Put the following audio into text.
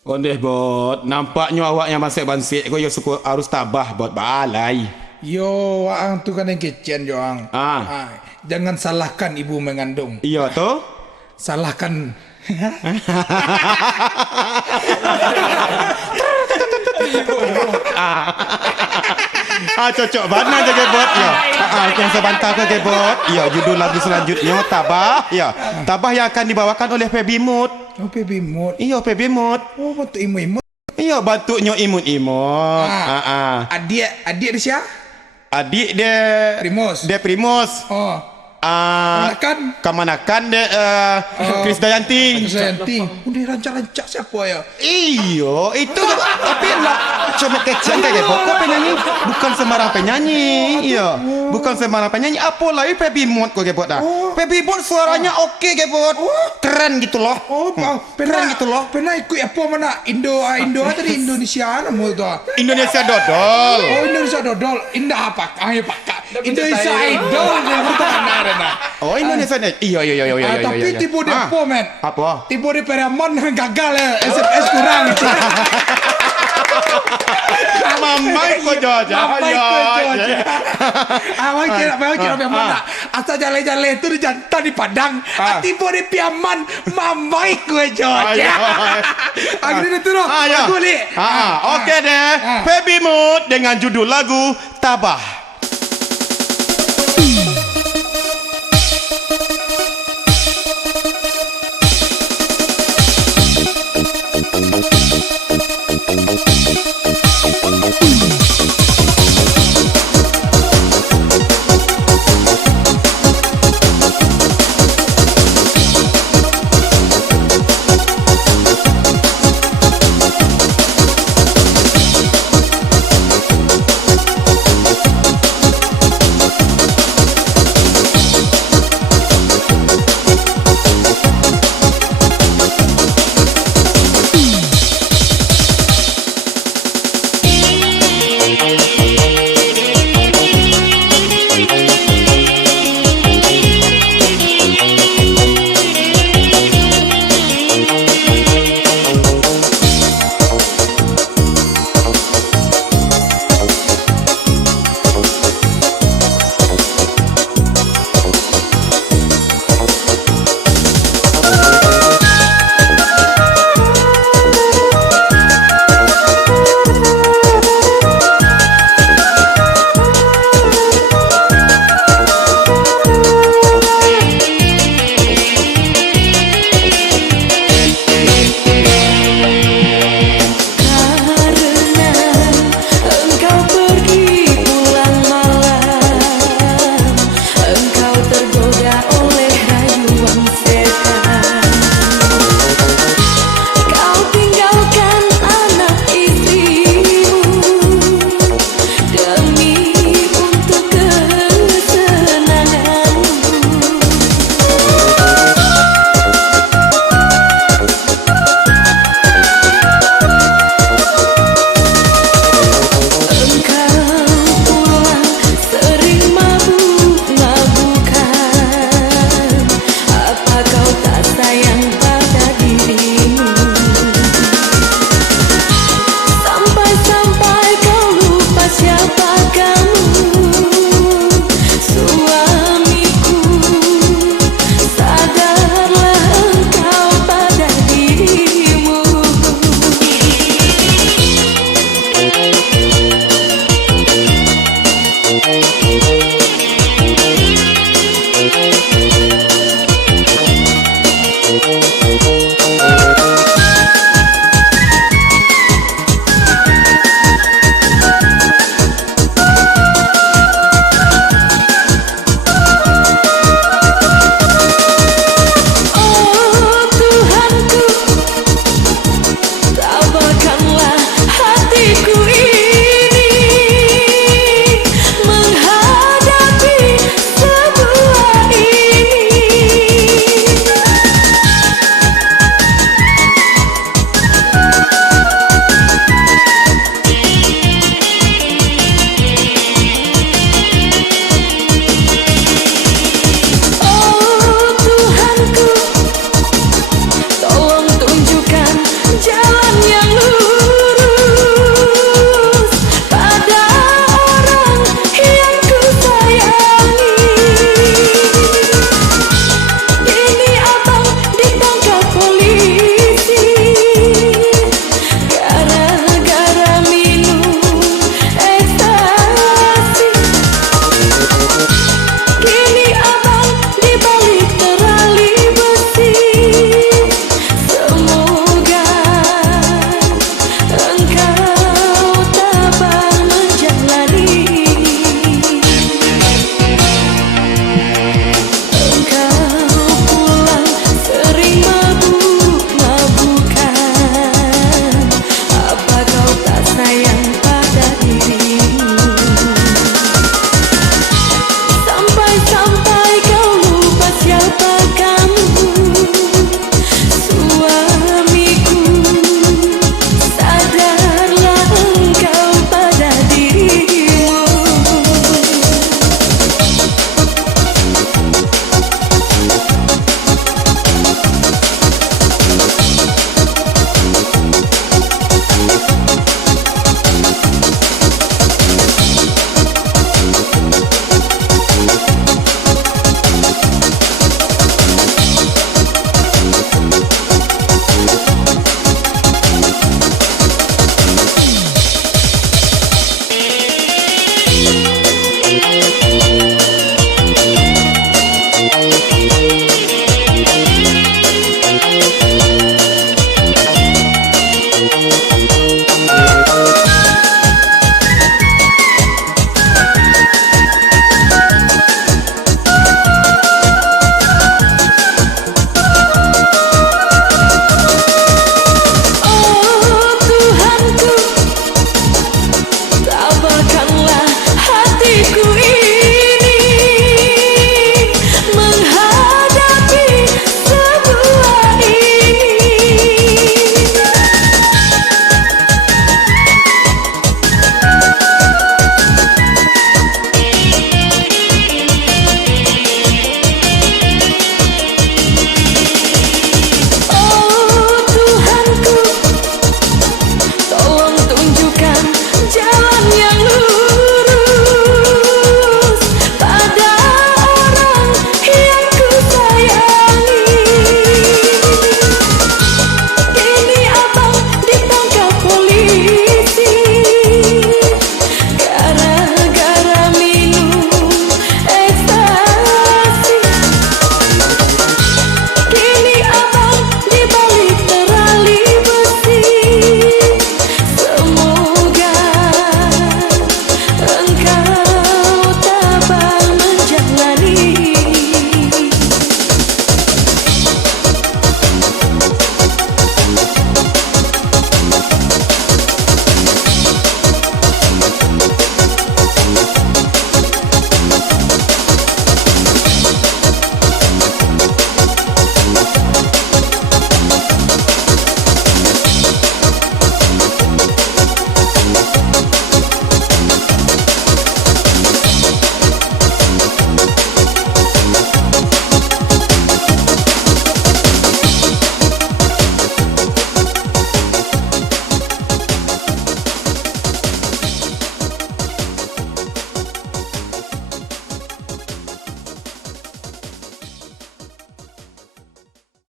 Ondeh bot, nampaknya awaknya masih bansik kau yang suka harus tabah bot balai. Yo, ang tu kan yang kecen jo ang. Jangan salahkan ibu mengandung. Iya toh? Salahkan. Cocok banget jaga bot ya. Yang sebentar ke bot. Ya, judul lagu selanjutnya Tabah. Ya, Tabah yang akan dibawakan oleh Pebi Mood. Oh, baby mood. Iya, Pebi Mood. Oh, betul imut-imut. Iya, batuknya imut-imut. Adik dia siapa? Adik dia Primus. Dia Primus. Oh, Kemanakan? Kemanakan dia Krisdayanti. Krisdayanti. Udah rancak-rancak siapa ya? Iyo, itu tapi lah cuma kecil kayak pokok penyanyi, bukan sembarang penyanyi. Iya, bukan sembarang penyanyi. Apa lagi Pebi Mood kok gebot dah. Pebi Mood suaranya oke gebot. Keren gitu loh. Keren gitu loh. Pernah ikut apa mana? Indo tadi Indonesia namu tu. Indonesia Dodol. Oh, Indonesia Dodol. Indah apa? Indonesia Idol yang bertahan. Oh, Indonesia nih. Iya. Tapi tipu dia apa men? Apa? Tipu dia Paramount gagal ya. SMS kurang. Mamai ko Georgia. Awak kira mana? Asal jalan-jalan itu di jantan di Padang. Tipu dia Piaman. Mamai ko Georgia. Akhirnya itu loh. Aku ni. Oke deh. Pebi Mood dengan judul lagu Tabah.